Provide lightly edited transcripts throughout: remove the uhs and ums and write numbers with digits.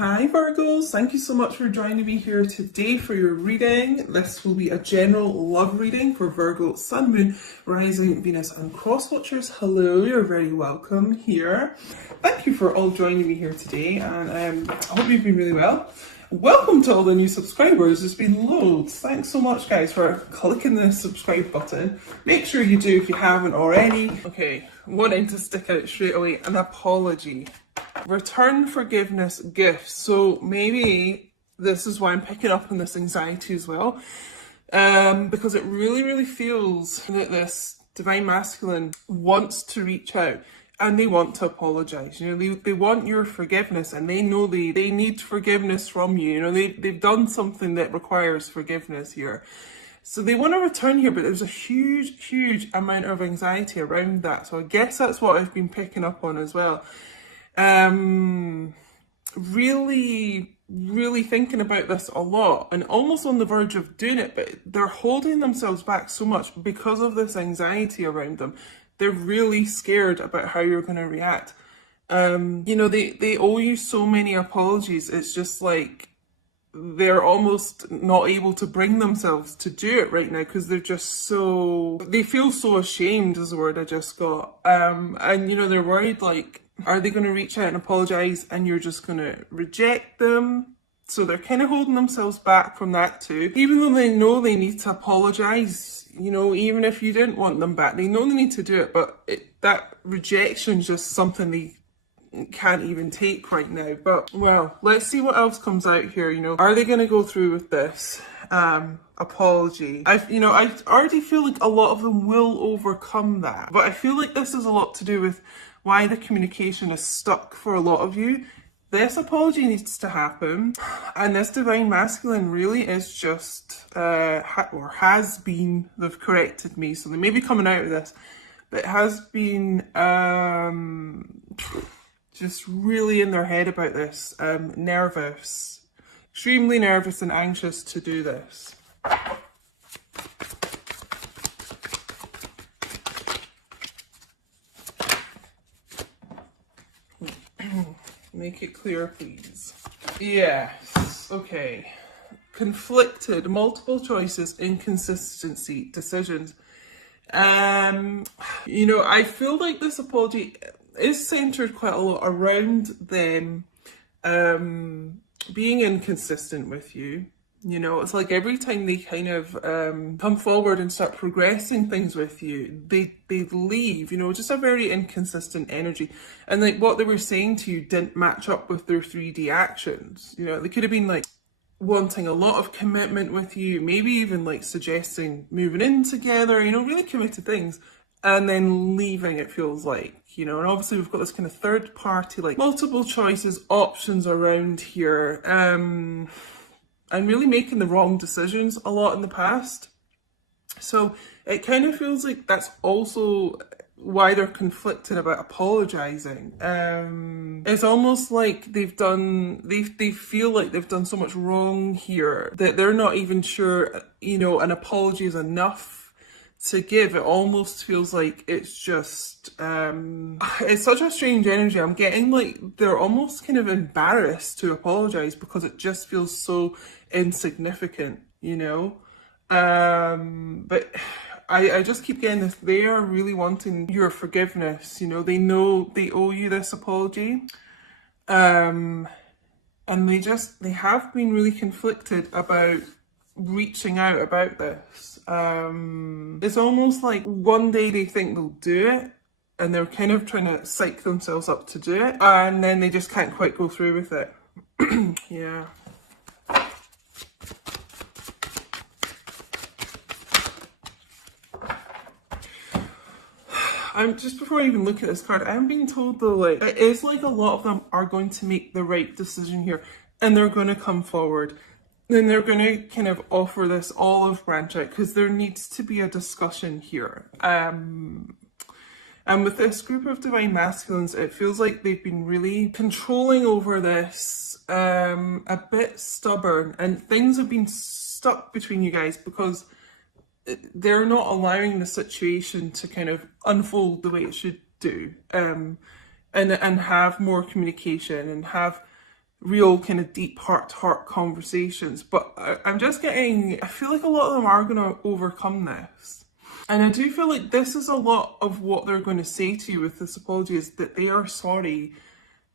Hi Virgos, thank you so much for joining me here today for your reading. This will be a general love reading for Virgo, Sun, Moon, Rising, Venus and Cross Watchers. Hello, you're very welcome here. Thank you for all joining me here today, and I hope you've been really well. Welcome to all the new subscribers. There's been loads. Thanks so much guys for clicking the subscribe button. Make sure you do if you haven't already. Okay, wanting to stick out straight away, an apology. Return forgiveness gifts. So maybe this is why I'm picking up on this anxiety as well. Because it really feels that this divine masculine wants to reach out and they want to apologize. You know, they want your forgiveness, and they know they need forgiveness from you. You know, they've done something that requires forgiveness here. So they want to return here, but there's a huge amount of anxiety around that. So I guess that's what I've been picking up on as well. Really thinking about this a lot and almost on the verge of doing it, but they're holding themselves back so much because of this anxiety around them. They're really scared about how you're going to react. You know, they owe you so many apologies. It's just like they're almost not able to bring themselves to do it right now because they're just they feel so ashamed is the word I just got. And you know, they're worried, like, are they going to reach out and apologize and you're just going to reject them? So they're kind of holding themselves back from that too. Even though they know they need to apologize, you know, even if you didn't want them back, they know they need to do it, but that rejection is just something they can't even take right now. But well, let's see what else comes out here. You know, are they going to go through with this apology? I already feel like a lot of them will overcome that, but I feel like this is a lot to do with why the communication is stuck for a lot of you. This apology needs to happen, and this divine masculine really is just or has been, they've corrected me, so they may be coming out of this, but it has been just really in their head about this, nervous, extremely nervous and anxious to do this. Make it clear, please. Yes, okay. Conflicted, multiple choices, inconsistency, decisions. You know, I feel like this apology is centered quite a lot around them being inconsistent with you. You know, it's like every time they kind of come forward and start progressing things with you, they leave, you know, just a very inconsistent energy. And like what they were saying to you didn't match up with their 3D actions. You know, they could have been like wanting a lot of commitment with you, maybe even like suggesting moving in together, you know, really committed things, and then leaving, it feels like, you know. And obviously we've got this kind of third party, like multiple choices, options around here. And really making the wrong decisions a lot in the past. So it kind of feels like that's also why they're conflicted about apologizing. It's almost like they feel like they've done so much wrong here that they're not even sure, you know, an apology is enough to give. It almost feels like it's just it's such a strange energy. I'm getting like they're almost kind of embarrassed to apologize because it just feels so insignificant, you know. But I just keep getting this, they are really wanting your forgiveness. You know, they know they owe you this apology, and they have been really conflicted about reaching out about this. It's almost like one day they think they'll do it and they're kind of trying to psych themselves up to do it, and then they just can't quite go through with it. Yeah. Just before I even look at this card, I'm being told though, like, it is like a lot of them are going to make the right decision here and they're going to come forward. Then they're going to kind of offer this olive branch out because there needs to be a discussion here. And with this group of divine masculines, it feels like they've been really controlling over this, a bit stubborn, and things have been stuck between you guys because they're not allowing the situation to kind of unfold the way it should do, and have more communication and have real kind of deep heart-to-heart conversations. But I'm just getting, I feel like a lot of them are going to overcome this. And I do feel like this is a lot of what they're going to say to you with this apology, is that they are sorry,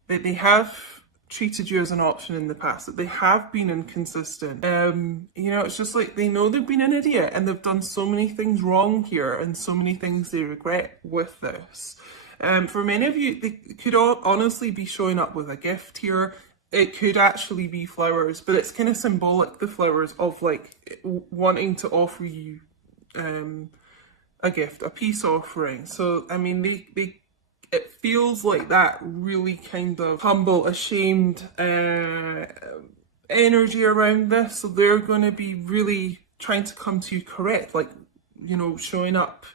that they have treated you as an option in the past, that they have been inconsistent. You know, it's just like they know they've been an idiot and they've done so many things wrong here and so many things they regret with this. For many of you, they could honestly be showing up with a gift here. It could actually be flowers, but it's kind of symbolic, the flowers, of like wanting to offer you a gift, a peace offering. So, I mean, it feels like that really kind of humble, ashamed energy around this. So they're going to be really trying to come to you correct, like, you know, showing up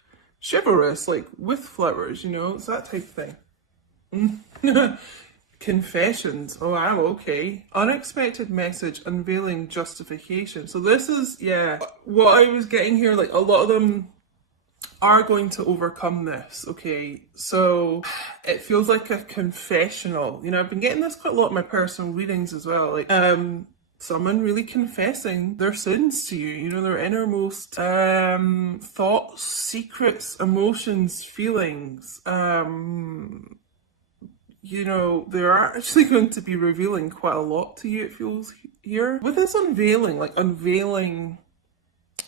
chivalrous, like with flowers, you know, it's that type of thing. Confessions. Oh, I'm okay. Unexpected message, unveiling justification. So this is, yeah, what I was getting here, like a lot of them are going to overcome this, okay? So it feels like a confessional. You know, I've been getting this quite a lot in my personal readings as well. Like, someone really confessing their sins to you, you know, their innermost thoughts, secrets, emotions, feelings. You know, they're actually going to be revealing quite a lot to you, it feels here. With this unveiling, like unveiling,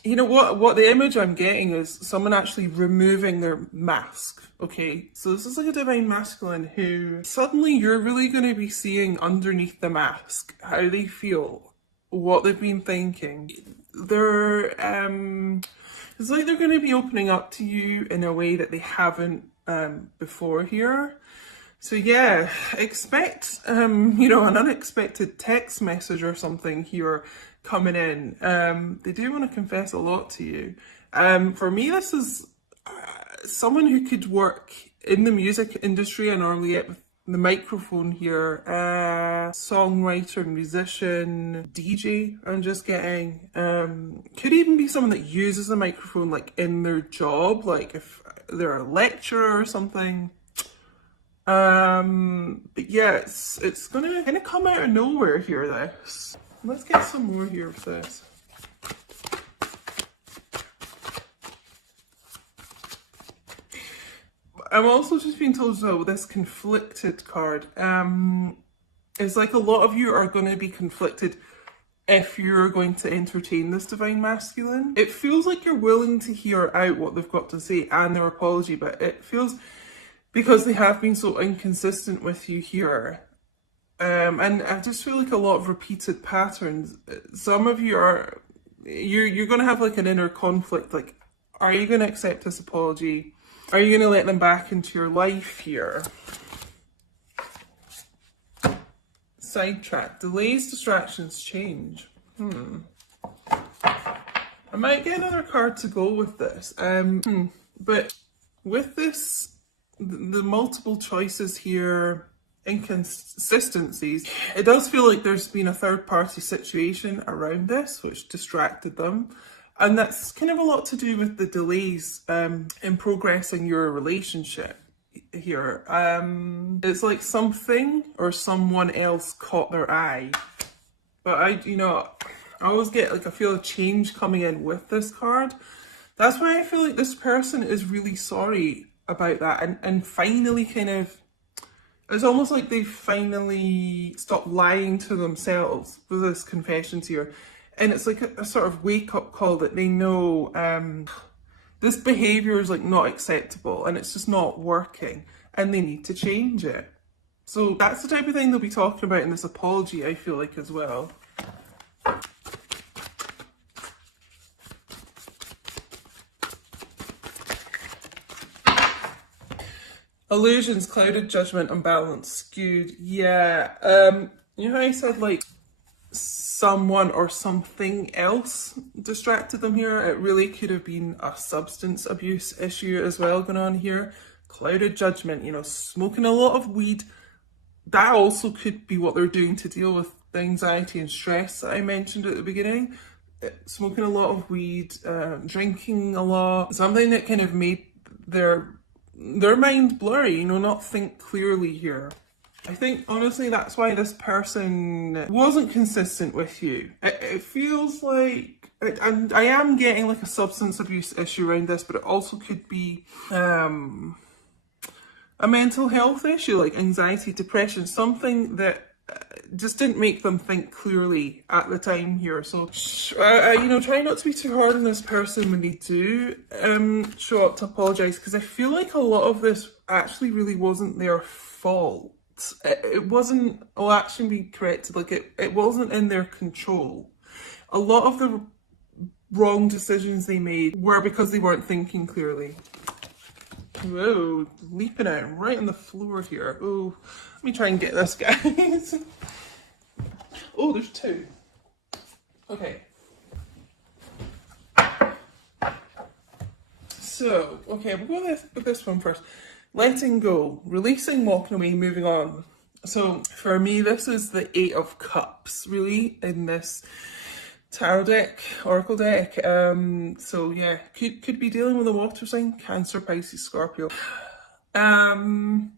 you know, what the image I'm getting is someone actually removing their mask, okay? So this is like a divine masculine who suddenly you're really going to be seeing underneath the mask how they feel, what they've been thinking. They're, it's like they're going to be opening up to you in a way that they haven't before here. So yeah, expect, you know, an unexpected text message or something here coming in. They do want to confess a lot to you. For me, this is someone who could work in the music industry. I normally get the microphone here. Songwriter, musician, DJ, I'm just getting. Could even be someone that uses the microphone like in their job, like if they're a lecturer or something. But yeah, it's gonna kind of come out of nowhere here, this. Let's get some more here of this. I'm also just being told as well with this conflicted card, it's like a lot of you are going to be conflicted if you're going to entertain this divine masculine. It feels like you're willing to hear out what they've got to say and their apology, but it feels, because they have been so inconsistent with you here. And I just feel like a lot of repeated patterns. Some of you are, you're going to have like an inner conflict. Like, are you going to accept this apology? Are you going to let them back into your life here? Sidetrack. Delays, distractions, change. I might get another card to go with this. But with this, the multiple choices here, inconsistencies, it does feel like there's been a third party situation around this which distracted them, and that's kind of a lot to do with the delays in progressing your relationship here. It's like something or someone else caught their eye, but I always get like, I feel a change coming in with this card. That's why I feel like this person is really sorry about that, and finally kind of, it's almost like they finally stopped lying to themselves with this confessions here. And it's like a sort of wake-up call that they know this behaviour is like not acceptable and it's just not working and they need to change it. So that's the type of thing they'll be talking about in this apology, I feel like, as well. Illusions, clouded, judgment, unbalanced, skewed. Yeah. You know how I said like someone or something else distracted them here? It really could have been a substance abuse issue as well going on here. Clouded judgment, you know, smoking a lot of weed. That also could be what they're doing to deal with the anxiety and stress that I mentioned at the beginning. Smoking a lot of weed, drinking a lot, something that kind of made their mind blurry, you know, not think clearly here. I think, honestly, that's why this person wasn't consistent with you. It feels like, and I am getting like a substance abuse issue around this, but it also could be a mental health issue, like anxiety, depression, something that just didn't make them think clearly at the time here. So, you know, try not to be too hard on this person when they do show up to apologise, because I feel like a lot of this actually really wasn't their fault. It wasn't, I'll actually be corrected, like it wasn't in their control. A lot of the wrong decisions they made were because they weren't thinking clearly. Whoa, leaping out right on the floor here. Oh, let me try and get this, guys. Oh, there's two. Okay. So, okay, we'll go with this one first. Letting go, releasing, walking away, moving on. So for me, this is the Eight of Cups, really, in this tarot deck, oracle deck. So yeah, could be dealing with a water sign, Cancer, Pisces, Scorpio. I'm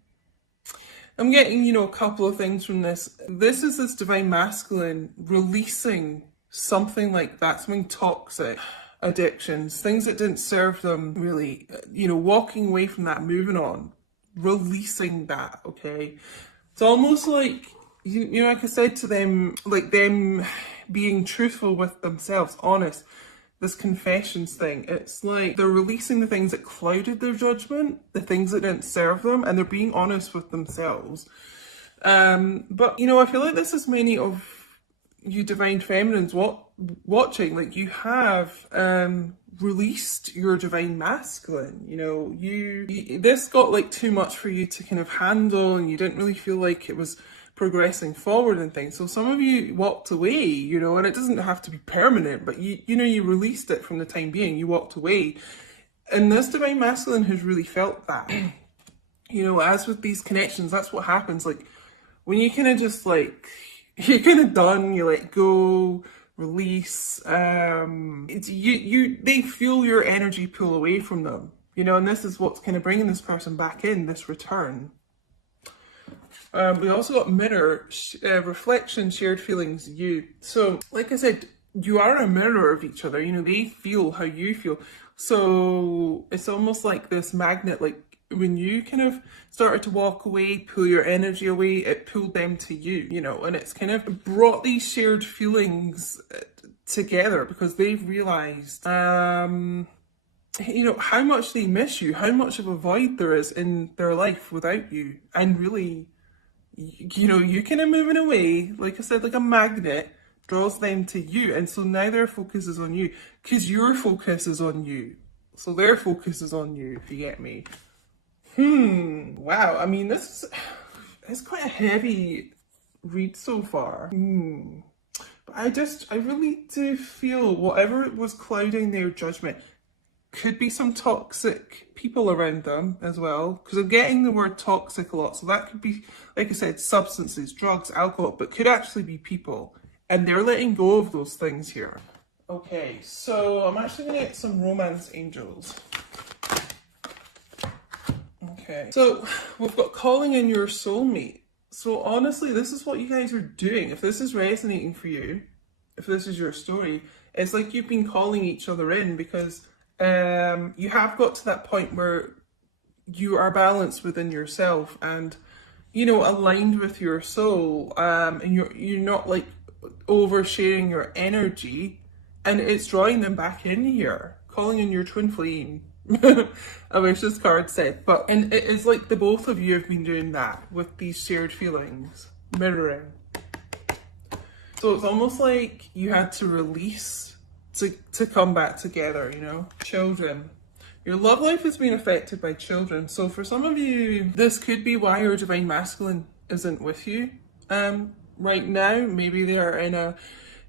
getting, you know, a couple of things from this. This is this divine masculine releasing something like that, something toxic, addictions, things that didn't serve them really, you know, walking away from that, moving on, releasing that, okay? It's almost like, you know, like I said to them, like them being truthful with themselves, honest, this confessions thing, it's like they're releasing the things that clouded their judgment, the things that didn't serve them, and they're being honest with themselves. But, you know, I feel like this is many of you divine feminines watching, like you have released your divine masculine, you know, you this got like too much for you to kind of handle, and you didn't really feel like it was progressing forward and things. So some of you walked away, you know, and it doesn't have to be permanent, but you know, you released it from the time being, you walked away. And this divine masculine has really felt that. You know, as with these connections, that's what happens. Like when you kind of just like, you're kind of done, you let go, release, they feel your energy pull away from them, you know, and this is what's kind of bringing this person back in, this return. We also got mirror, reflection, shared feelings, you. So, like I said, you are a mirror of each other, you know, they feel how you feel. So it's almost like this magnet, like when you kind of started to walk away, pull your energy away, it pulled them to you, you know, and it's kind of brought these shared feelings together because they've realised, you know, how much they miss you, how much of a void there is in their life without you. And really, you know, you're kind of moving away, like I said, like a magnet draws them to you. And so now their focus is on you because your focus is on you. So their focus is on you, if you get me. Wow, I mean, it's quite a heavy read so far. But I really do feel whatever was clouding their judgment could be some toxic people around them as well, because I'm getting the word toxic a lot. So that could be, like I said, substances, drugs, alcohol, but could actually be people. And they're letting go of those things here. Okay, so I'm actually going to get some romance angels. Okay, so we've got calling in your soulmate. So honestly, this is what you guys are doing. If this is resonating for you, if this is your story, it's like you've been calling each other in because you have got to that point where you are balanced within yourself and, you know, aligned with your soul, and you're not like oversharing your energy, and it's drawing them back in here, calling in your twin flame. I wish this card said, and it is like the both of you have been doing that with these shared feelings, mirroring. So it's almost like you had to release to come back together, you know. Children. Your love life has been affected by children. So for some of you, this could be why your divine masculine isn't with you right now. Maybe they are in a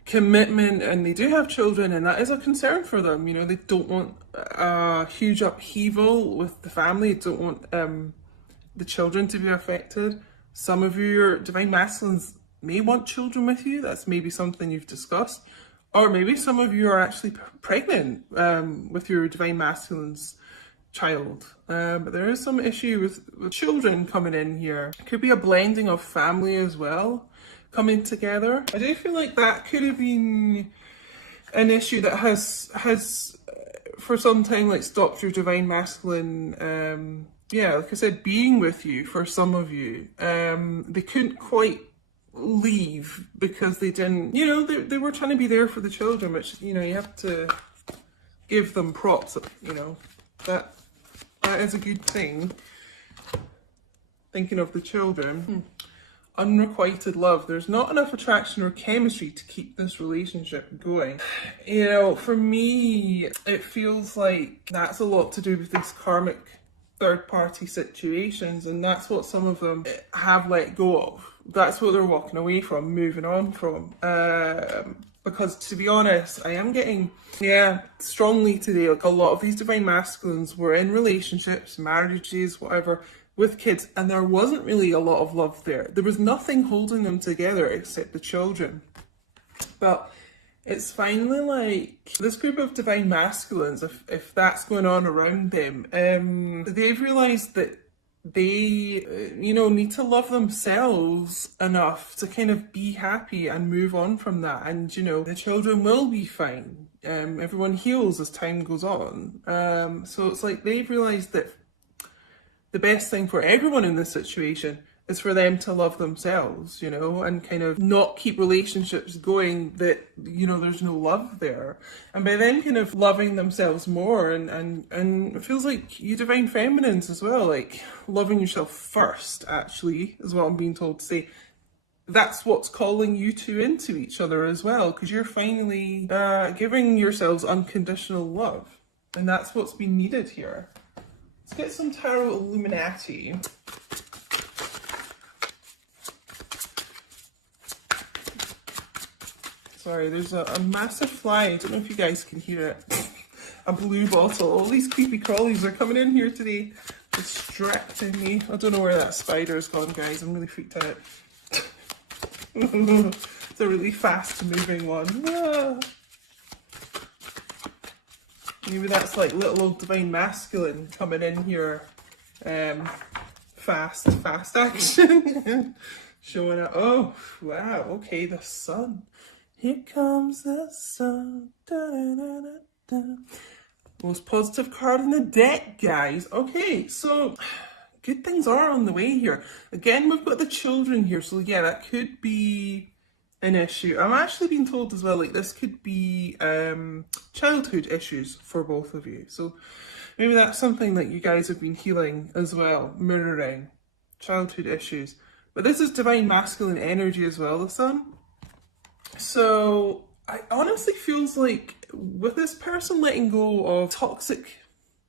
commitment and they do have children, and that is a concern for them. You know, they don't want a huge upheaval with the family. They don't want the children to be affected. Some of your divine masculines may want children with you. That's maybe something you've discussed. Or maybe some of you are actually pregnant with your divine masculine's child. But there is some issue with children coming in here. It could be a blending of family as well coming together. I do feel like that could have been an issue that has for some time like stopped your divine masculine, yeah, like I said, being with you. For some of you, they couldn't quite leave because they didn't, you know, they were trying to be there for the children, which, you know, you have to give them props, you know, that is a good thing. Thinking of the children. Unrequited love. There's not enough attraction or chemistry to keep this relationship going. You know, for me, it feels like that's a lot to do with these karmic third-party situations, and that's what some of them have let go of. That's what they're walking away from, moving on from. Because to be honest, I am getting, yeah, strongly today, like a lot of these divine masculines were in relationships, marriages, whatever, with kids, and there wasn't really a lot of love there. There was nothing holding them together except the children. But it's finally like this group of divine masculines, if that's going on around them, they've realised that they, you know, need to love themselves enough to kind of be happy and move on from that. And, you know, the children will be fine. Everyone heals as time goes on. So it's like they've realised that the best thing for everyone in this situation is for them to love themselves, you know, and kind of not keep relationships going that, you know, there's no love there. And by them kind of loving themselves more, and it feels like you divine feminines as well, like loving yourself first, actually, is what I'm being told to say. That's what's calling you two into each other as well, because you're finally giving yourselves unconditional love. And that's what's been needed here. Let's get some Tarot Illuminati. Sorry, there's a massive fly. I don't know if you guys can hear it. A blue bottle. All these creepy crawlies are coming in here today, distracting me. I don't know where that spider's gone, guys. I'm really freaked out. It's a really fast moving one. Ah. Maybe that's like little old divine masculine coming in here. Fast action. Showing it. Oh, wow. Okay, the sun. Here comes the sun. Da, da, da, da, da. Most positive card in the deck, guys. Okay, so good things are on the way here. Again, we've got the children here. So yeah, that could be an issue. I'm actually being told as well, like this could be childhood issues for both of you. So maybe that's something that you guys have been healing as well, mirroring childhood issues. But this is divine masculine energy as well, the sun. So I honestly feels like with this person letting go of toxic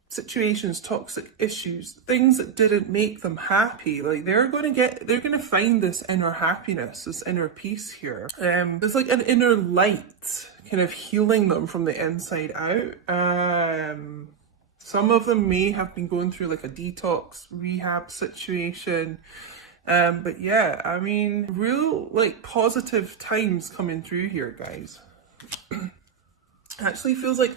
situations, toxic issues, things that didn't make them happy, like they're going to find this inner happiness, this inner peace here. There's like an inner light kind of healing them from the inside out. Some of them may have been going through like a detox rehab situation. But yeah, I mean, real like positive times coming through here, guys. Actually feels like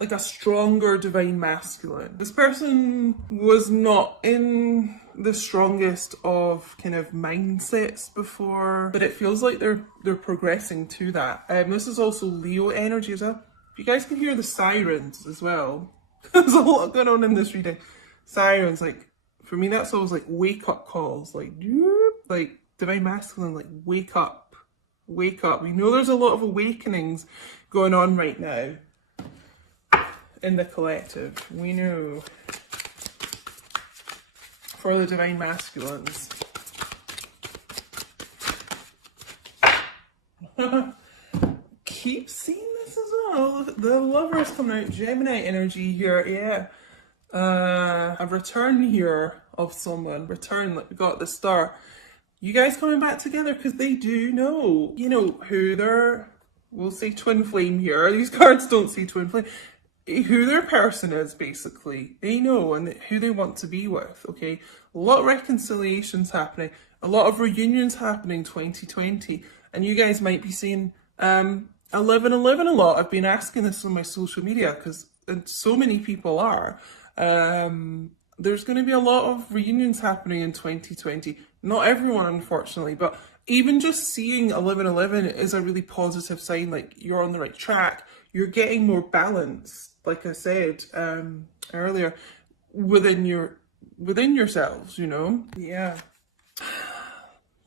a stronger divine masculine. This person was not in the strongest of kind of mindsets before, but it feels like they're progressing to that. This is also Leo energy as well. If you guys can hear the sirens as well, there's a lot going on in this reading. Sirens, like, for me, that's always like wake up calls, like divine masculine, like wake up, wake up. We know there's a lot of awakenings going on right now in the collective. We know for the divine masculines. Keep seeing this as well. The lovers coming out, Gemini energy here, yeah. A return here of someone, return, like we got the star. You guys coming back together because they do know, you know, who their, we'll say twin flame here. These cards don't say twin flame. Who their person is, basically. They know, and who they want to be with, okay? A lot of reconciliations happening, a lot of reunions happening 2020, and you guys might be seeing 1111 a lot. I've been asking this on my social media because so many people are. There's going to be a lot of reunions happening in 2020. Not everyone, unfortunately, but even just seeing 1111 is a really positive sign. Like, you're on the right track. You're getting more balance, like I said earlier, within yourselves, you know? Yeah.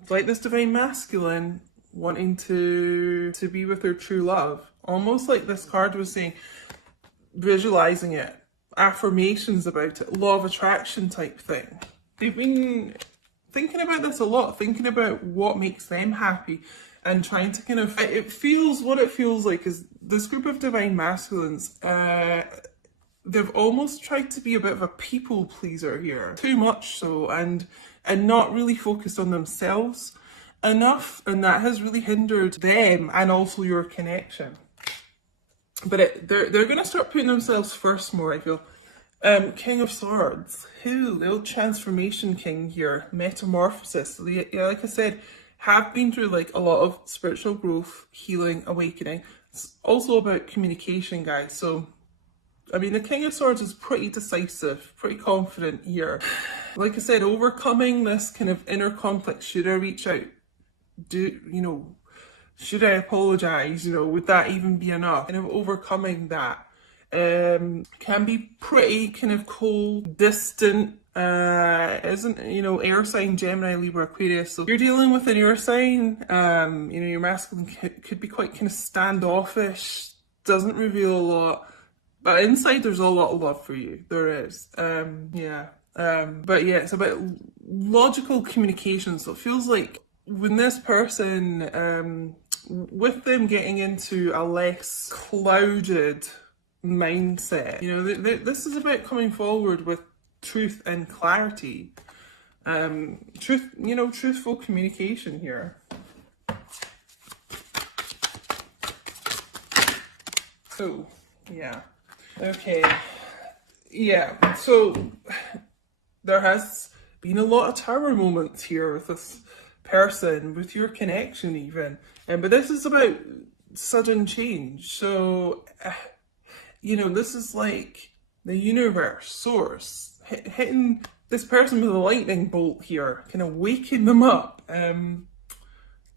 It's like this divine masculine wanting to be with their true love. Almost like this card was saying, visualizing it, affirmations about it, law of attraction type thing. They've been thinking about this a lot, thinking about what makes them happy and trying to kind of, what it feels like is this group of divine masculines, they've almost tried to be a bit of a people pleaser here, too much so, and not really focused on themselves enough, and that has really hindered them and also your connection. But they're going to start putting themselves first more, I feel. King of Swords, little transformation king here, metamorphosis. So like I said, have been through like a lot of spiritual growth, healing, awakening. It's also about communication, guys. So, I mean, the King of Swords is pretty decisive, pretty confident here. Like I said, overcoming this kind of inner conflict. Should I reach out? Should I apologize? Would that even be enough? Kind of overcoming that can be pretty kind of cold, distant, isn't, air sign, Gemini, Libra, Aquarius. So you're dealing with an air sign, your masculine could be quite kind of standoffish, doesn't reveal a lot, but inside there's a lot of love for you. There is. But yeah, it's about logical communication. So it feels like when this person, with them getting into a less clouded mindset, this is about coming forward with truth and clarity. Truthful communication here. So, yeah. Okay. Yeah, so there has been a lot of tower moments here with this person, with your connection even. But this is about sudden change. So, this is like the universe, source, hitting this person with a lightning bolt here, kind of waking them up,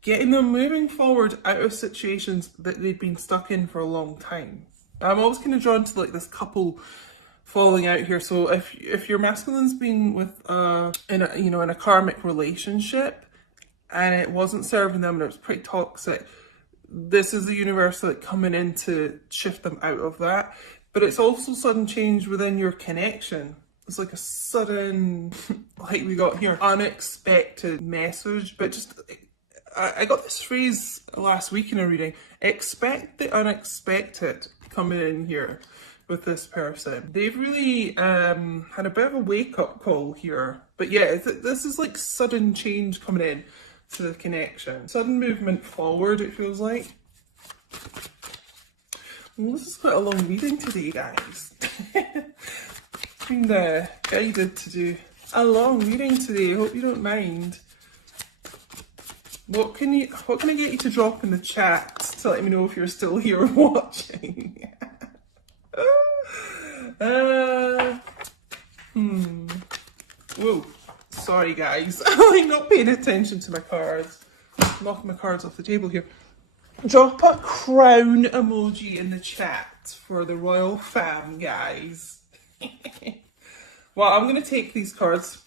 getting them moving forward out of situations that they've been stuck in for a long time. I'm always kind of drawn to like this couple falling out here. So if your masculine's been with in a karmic relationship and it wasn't serving them and it was pretty toxic, this is the universe like coming in to shift them out of that. But it's also sudden change within your connection. It's like a sudden, like we got here, unexpected message. But just, I got this phrase last week in a reading, expect the unexpected coming in here with this person. They've really had a bit of a wake-up call here. But yeah, this is like sudden change coming in to the connection. Sudden movement forward, it feels like. Well, this is quite a long reading today, guys. Been guided to do a long reading today. Hope you don't mind. What can I get you to drop in the chat to let me know if you're still here watching? Whoa. Sorry, guys. I'm not paying attention to my cards. Knocking my cards off the table here. Drop a crown emoji in the chat for the royal fam, guys. Well, I'm going to take these cards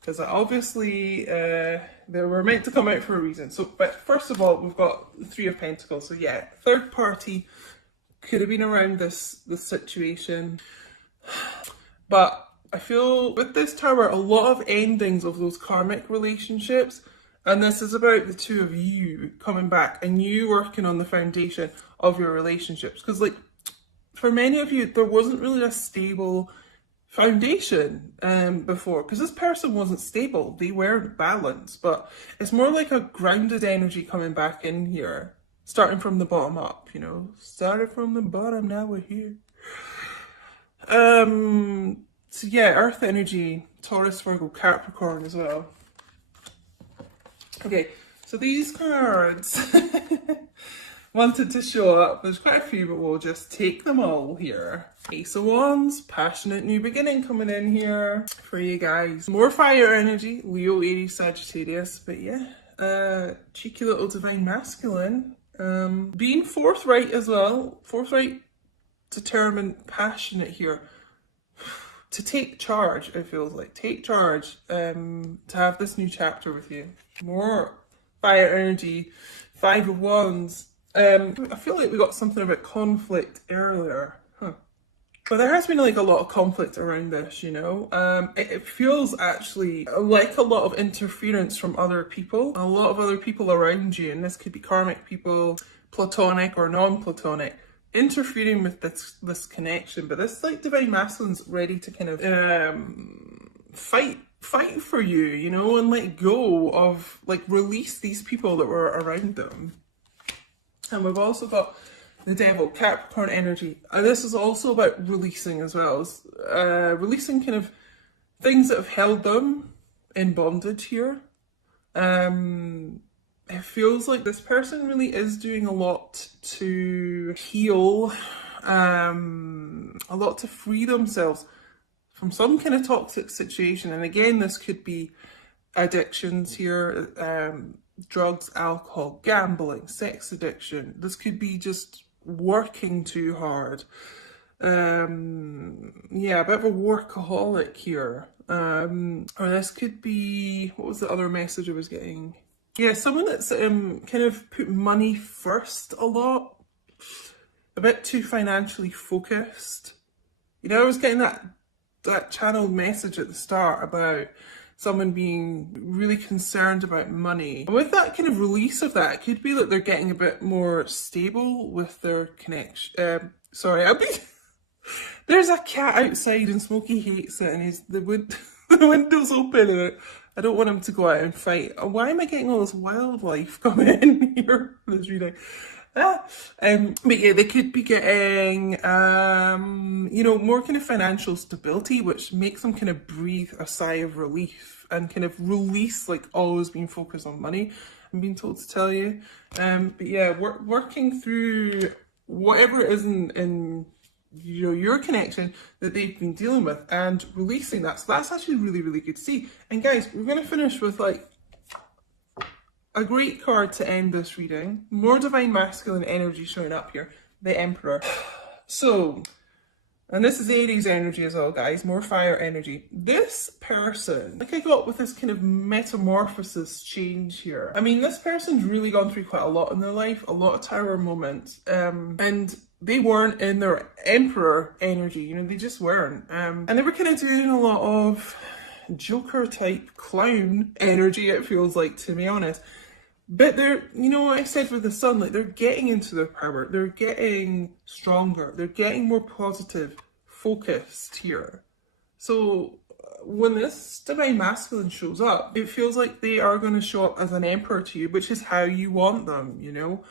because obviously they were meant to come out for a reason. So, but first of all, we've got the Three of Pentacles. So yeah, third party could have been around this situation. But I feel with this tower, a lot of endings of those karmic relationships. And this is about the two of you coming back and you working on the foundation of your relationships. Because like, for many of you, there wasn't really a stable foundation before. Because this person wasn't stable. They weren't balanced. But it's more like a grounded energy coming back in here. Starting from the bottom up, Started from the bottom, now we're here. So yeah, Earth energy, Taurus, Virgo, Capricorn as well. Okay, so these cards wanted to show up. There's quite a few, but we'll just take them all here. Ace of Wands, passionate new beginning coming in here for you guys. More fire energy, Leo, Aries, Sagittarius, but yeah, cheeky little divine masculine. Being forthright as well, forthright, determined, passionate here. To take charge, it feels like. Take charge, to have this new chapter with you. More fire energy, Five of Wands. I feel like we got something about conflict earlier. But there has been like a lot of conflict around this, you know. It feels actually like a lot of interference from other people. A lot of other people around you, and this could be karmic people, platonic or non-platonic, interfering with this connection. But this like divine masculine's ready to kind of fight for you, you know, and let go of, like, release these people that were around them. And we've also got the Devil, Capricorn energy. This is also about releasing as well. Releasing kind of things that have held them in bondage here. It feels like this person really is doing a lot to heal, a lot to free themselves from some kind of toxic situation. And again, this could be addictions here, drugs, alcohol, gambling, sex addiction. This could be just working too hard. Yeah, a bit of a workaholic here. Or this could be, what was the other message I was getting? Yeah, someone that's kind of put money first a lot. A bit too financially focused. You know, I was getting that channeled message at the start about someone being really concerned about money. And with that kind of release of that, it could be that they're getting a bit more stable with their connection. There's a cat outside and Smokey hates it, and the window's open, and I don't want him to go out and fight. Why am I getting all this wildlife coming in here for this reading? But yeah, they could be getting, you know, more kind of financial stability, which makes them kind of breathe a sigh of relief and kind of release, like, always being focused on money, I'm being told to tell you. But yeah, working through whatever it is in you know, your connection that they've been dealing with and releasing that. So that's actually really, really good to see. And guys, we're going to finish with, like, a great card to end this reading. More divine masculine energy showing up here. The Emperor. So, and this is Aries energy as well, guys. More fire energy. This person, like I got with this kind of metamorphosis change here. I mean, this person's really gone through quite a lot in their life. A lot of tower moments. And they weren't in their Emperor energy. You know, they just weren't. And they were kind of doing a lot of Joker type clown energy, it feels like, to be honest. But they're, you know what I said with the Sun, like, they're getting into their power, they're getting stronger, they're getting more positive, focused here. So when this divine masculine shows up, it feels like they are going to show up as an emperor to you, which is how you want them, you know.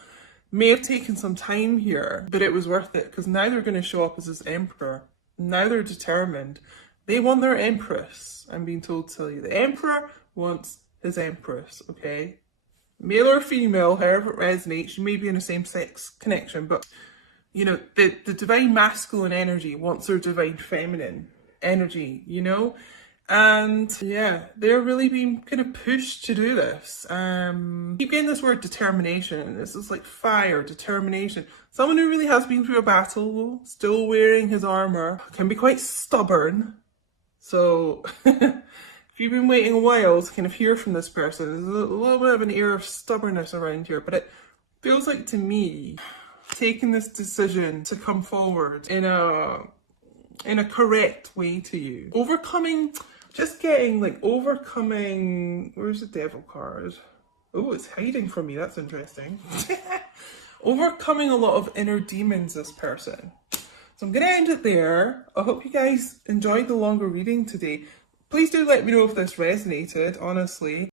May have taken some time here, but it was worth it, because now they're going to show up as this emperor. Now they're determined. They want their empress, I'm being told to tell you. The emperor wants his empress, okay? Male or female, however it resonates, you may be in a same-sex connection, but, you know, the divine masculine energy wants their divine feminine energy, you know? And yeah, they're really being kind of pushed to do this. Keep getting this word determination. This is like fire, determination. Someone who really has been through a battle, still wearing his armor, can be quite stubborn. So if you've been waiting a while to kind of hear from this person, there's a little bit of an air of stubbornness around here, but it feels like, to me, taking this decision to come forward in a correct way to you. Overcoming, where's the Devil card? Oh, it's hiding from me, that's interesting. Overcoming a lot of inner demons, this person. So I'm going to end it there. I hope you guys enjoyed the longer reading today. Please do let me know if this resonated, honestly.